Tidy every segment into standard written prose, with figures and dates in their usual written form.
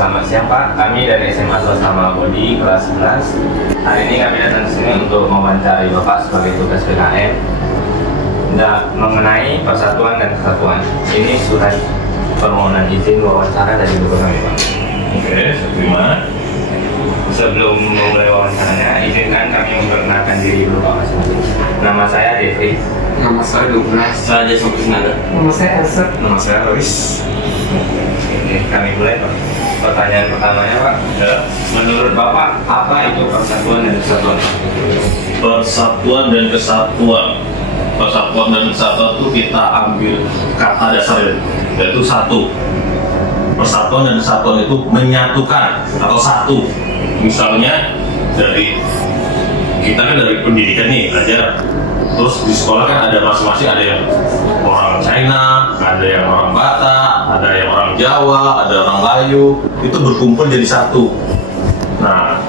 Selamat siang Pak, kami dari SMA Swasta Malabodi kelas 11. Hari ini kami datang ke sini untuk mewawancari Bapak sebagai tugas PKN mengenai persatuan dan kesatuan. Ini surat permohonan izin wawancara dari Gubernur kami Pak. Oke, terima. Sebelum memulai wawancaranya, izinkan kami memperkenalkan diri dulu Pak masing-masing. Nama saya Devri. Nama saya Douglas. Saya Jason Krisnanda. Nama saya Elsa. Nama saya Lois. Oke, kami mulai Pak. Pertanyaan pertamanya Pak, menurut Bapak apa itu persatuan dan kesatuan? Persatuan dan kesatuan. Persatuan dan kesatuan itu kita ambil kata dasarnya, yaitu satu. Persatuan dan kesatuan itu menyatukan atau satu. Misalnya kita kan dari pendidikan nih belajar, terus di sekolah kan ada masing-masing, ada yang orang China, ada yang orang Batak, ada yang orang Jawa, ada orang Melayu, itu berkumpul jadi satu. Nah,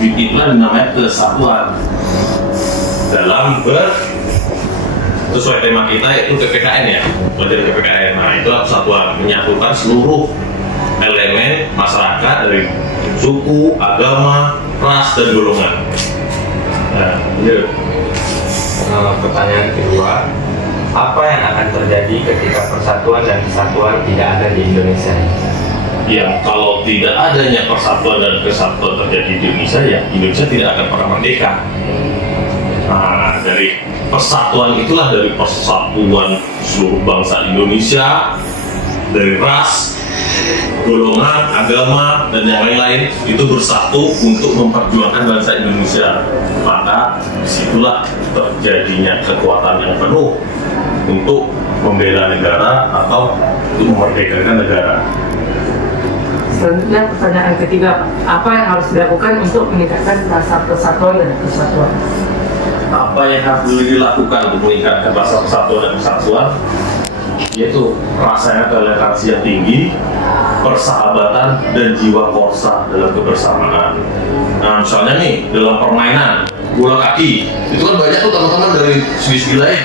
itulah namanya kesatuan dalam sesuai tema kita yaitu PPKN ya, belajar PPKN. Nah, itu persatuan menyatukan seluruh elemen masyarakat dari suku, agama, ras, dan golongan. Nah, Pertanyaan kedua, apa yang akan terjadi ketika persatuan dan kesatuan tidak ada di Indonesia? yang kalau tidak adanya persatuan dan kesatuan terjadi di Indonesia, ya Indonesia tidak akan pernah merdeka. Nah, dari persatuan itulah dari persatuan seluruh bangsa Indonesia, dari ras, golongan, agama, dan yang lain-lain itu bersatu untuk memperjuangkan bangsa Indonesia. Maka disitulah terjadinya kekuatan yang penuh untuk membela negara atau untuk memerdekakan negara. Selanjutnya pertanyaan ketiga, apa yang harus dilakukan untuk meningkatkan rasa persatuan dan kesatuan? Apa yang harus dilakukan untuk meningkatkan rasa persatuan dan kesatuan? Yaitu rasanya toleransi yang tinggi, persahabatan, dan jiwa korsa dalam kebersamaan. Nah, misalnya nih dalam permainan bola kaki, itu kan banyak tuh teman-teman dari segi-segi lain,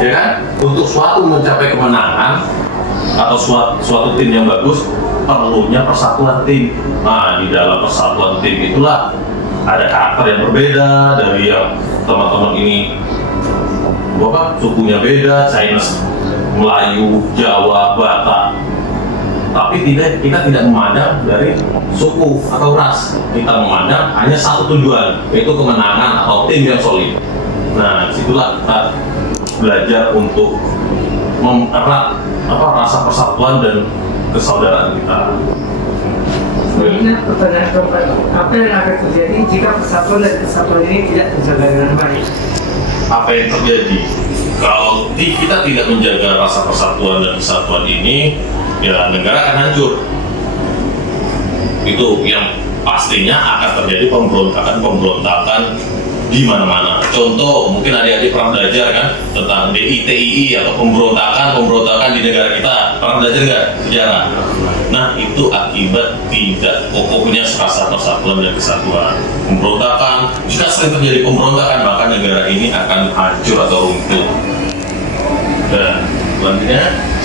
ya kan? Untuk suatu mencapai kemenangan atau suatu tim yang bagus, perlunya persatuan tim. Nah, di dalam persatuan tim itulah ada karakter yang berbeda dari yang teman-teman ini. Sukunya beda, Chinese, Melayu, Jawa, Batak. Tapi kita tidak memandang dari suku atau ras. Kita memandang hanya satu tujuan, yaitu kemenangan atau tim yang solid. Nah, disitulah kita belajar untuk mengerat rasa persatuan dan persaudaraan kita. Selanjutnya pertanyaan keempat, apa yang akan terjadi jika persatuan dan kesatuan ini tidak terjaga dengan baik? Apa yang terjadi kalau kita tidak menjaga rasa persatuan dan kesatuan ini, ya negara akan hancur. Itu yang pastinya akan terjadi pemberontakan di mana-mana. Contoh, mungkin adik-adik pernah belajar kan tentang DITII atau pemberontakan di negara kita. Pernah belajar nggak sejarah? Nah, itu akibat tidak kokohnya rasa persatuan dan kesatuan. Pemberontakan, jika sering terjadi pemberontakan, maka negara ini akan hancur atau runtuh. Dan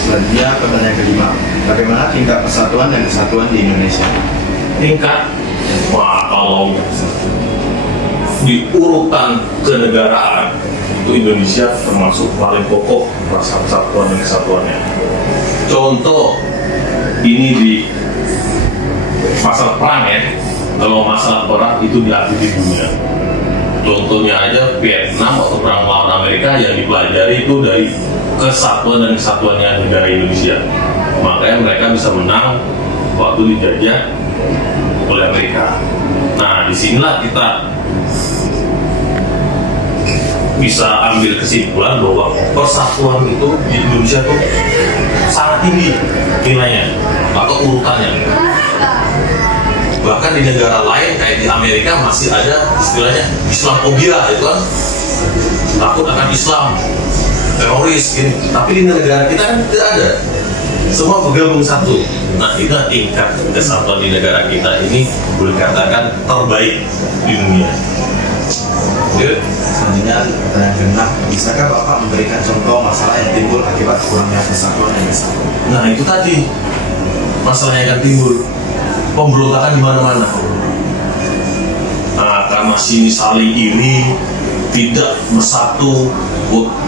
Selanjutnya pertanyaan kelima, bagaimana tingkat persatuan dan kesatuan di Indonesia? tingkat, kalau di urutan kenegaraan itu Indonesia termasuk paling kokoh rasa persatuan dan kesatuannya. Contoh, ini di masalah perang ya. Kalau masalah perang itu diakui di dunia. Contohnya aja Vietnam atau perang melawan Amerika yang dipelajari itu dari kesatuan dan kesatuannya negara Indonesia. Makanya mereka bisa menang waktu dijajah oleh Amerika. Nah, disinilah kita bisa ambil kesimpulan bahwa persatuan itu di Indonesia tuh sangat tinggi nilainya atau urutannya. Bahkan di negara lain kayak di Amerika masih ada istilahnya Islamophobia, itu kan takut akan Islam, teroris gini. Tapi di negara kita kan tidak ada, semua bergabung satu. Nah, itu tingkat kesatuan di negara kita ini boleh katakan terbaik di dunia. Selanjutnya pertanyaan ke-6, bisakah Bapak memberikan contoh masalah yang timbul akibat kurangnya persatuan dan kesatuan? Nah, itu tadi masalahnya akan timbul pemberontakan di mana-mana. Nah, karena sini saling iri, tidak bersatu,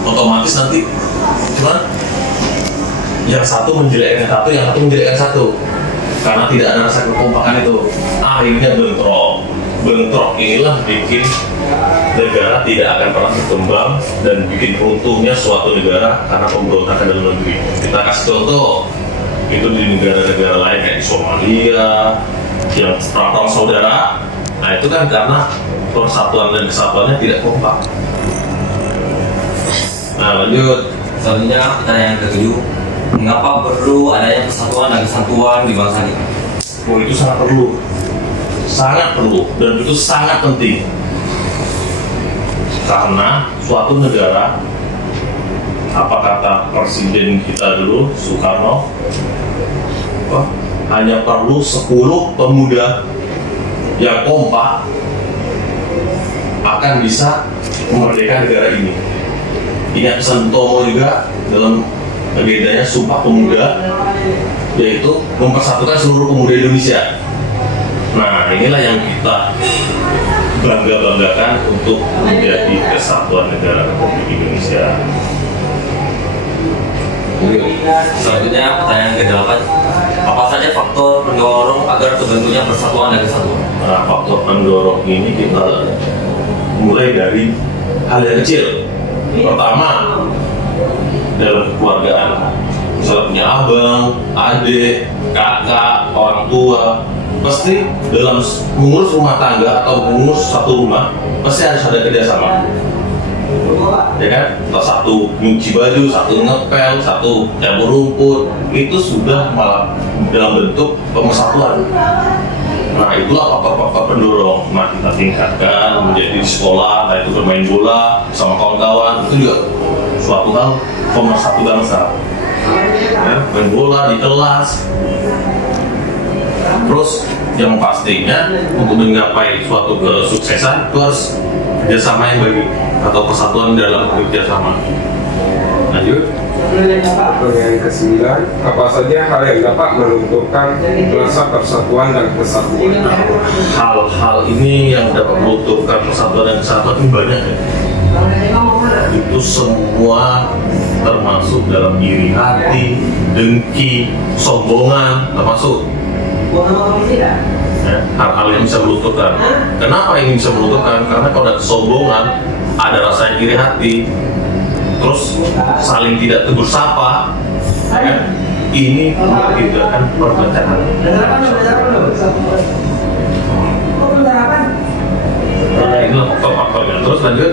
otomatis nanti gimana? Yang satu menjelekkan satu, yang satu menjelekkan satu, karena tidak ada rasa kekompakan itu. Akhirnya bentrok inilah bikin negara tidak akan pernah berkembang dan bikin runtuhnya suatu negara karena pemberontakan dalam negeri. Kita kasih contoh, itu di negara-negara lain kayak di Somalia yang perang saudara. Nah itu kan karena persatuan dan kesatuannya tidak kompak. Nah lanjut. Selanjutnya pertanyaan yang ketujuh, mengapa perlu adanya persatuan dan kesatuan di bangsa kita? Oh itu sangat perlu dan itu sangat penting. Karena suatu negara, apa kata presiden kita dulu, Soekarno, hanya perlu 10 pemuda yang kompak akan bisa memerdekakan negara ini. Ingat pesan Tomo juga dalam agendanya Sumpah Pemuda, yaitu mempersatukan seluruh pemuda Indonesia. Nah inilah yang kita bangga-banggakan untuk menjadi kesatuan negara Republik Indonesia. Selanjutnya pertanyaan ke-8, apa saja faktor pendorong agar terbentuknya persatuan dan kesatuan? Nah, faktor pendorong ini kita mulai dari hal yang kecil. Pertama, dalam keluargaan, misalnya punya abang, adik, kakak, orang tua, pasti dalam mengurus rumah tangga atau mengurus satu rumah pasti harus ada kerjasama, ya kan? Satu nyuci baju, satu ngepel, satu cabur rumput, itu sudah malah dalam bentuk pemersatuan. Nah itulah faktor-faktor pendorong. Nah kita tingkatkan menjadi di sekolah, nah itu bermain bola sama kawan-kawan, itu juga suatu hal pemersatu bangsa. Ya, main bola di kelas. Terus yang pastinya untuk menggapai suatu kesuksesan itu harus kerjasama yang baik atau persatuan dalam kerjasama. Lanjut. Pertanyaan ke-9, apa saja hal yang dapat melunturkan rasa persatuan dan kesatuan? Hal-hal ini yang dapat melunturkan persatuan dan kesatuan itu banyak ya. Itu semua termasuk dalam iri hati, dengki, sombongan, termasuk ya, hal-hal yang bisa melunturkan. Kenapa ini bisa melunturkan? Karena kalau ada kesombongan, ada rasa iri hati, terus saling tidak tegur sapa, ya kan? Ini mengakibatkan perpecahan. Nah, itu faktor-faktornya. Terus lanjut.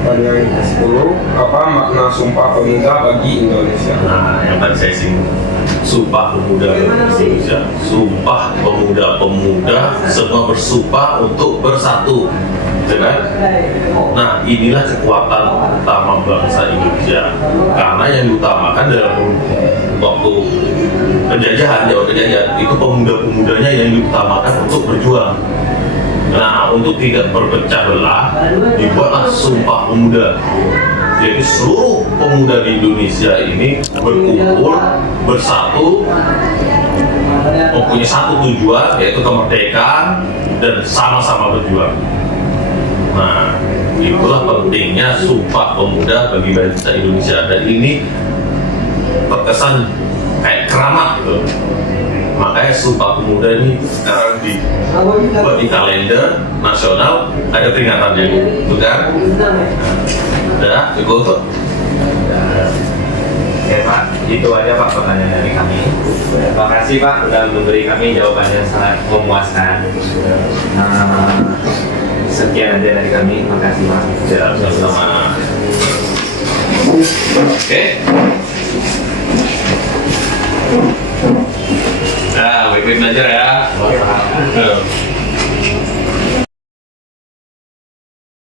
Pertanyaan ke-10, apa makna Sumpah Pemuda bagi Indonesia? Nah, yang tadi saya singgung, Sumpah Pemuda Indonesia. Sumpah pemuda semua bersumpah untuk bersatu, ya kan? Nah, inilah kekuatan utama bangsa Indonesia. Karena yang diutamakan dalam waktu penjajahan, itu pemuda-pemudanya yang diutamakan untuk berjuang. Nah, untuk tidak berpecah belah, dibuatlah Sumpah Pemuda. Jadi seluruh pemuda di Indonesia ini berkumpul, bersatu, mempunyai satu tujuan, yaitu kemerdekaan, dan sama-sama berjuang. Nah, itulah pentingnya Sumpah Pemuda bagi bangsa Indonesia. Dan ini terkesan kayak keramat gitu. Makanya Sumpah Pemuda ini sekarang dibuat di kalender nasional, ada peringatannya, bukan? Udah, cukup. Oke Pak, itu aja Pak pertanyaan dari kami. Terima kasih Pak sudah memberi kami jawabannya sangat memuaskan. Sekian aja dari kami, terima kasih Pak. Ya, sama-sama. Oke. Nah, baik-baik belajar ya. Oke Pak.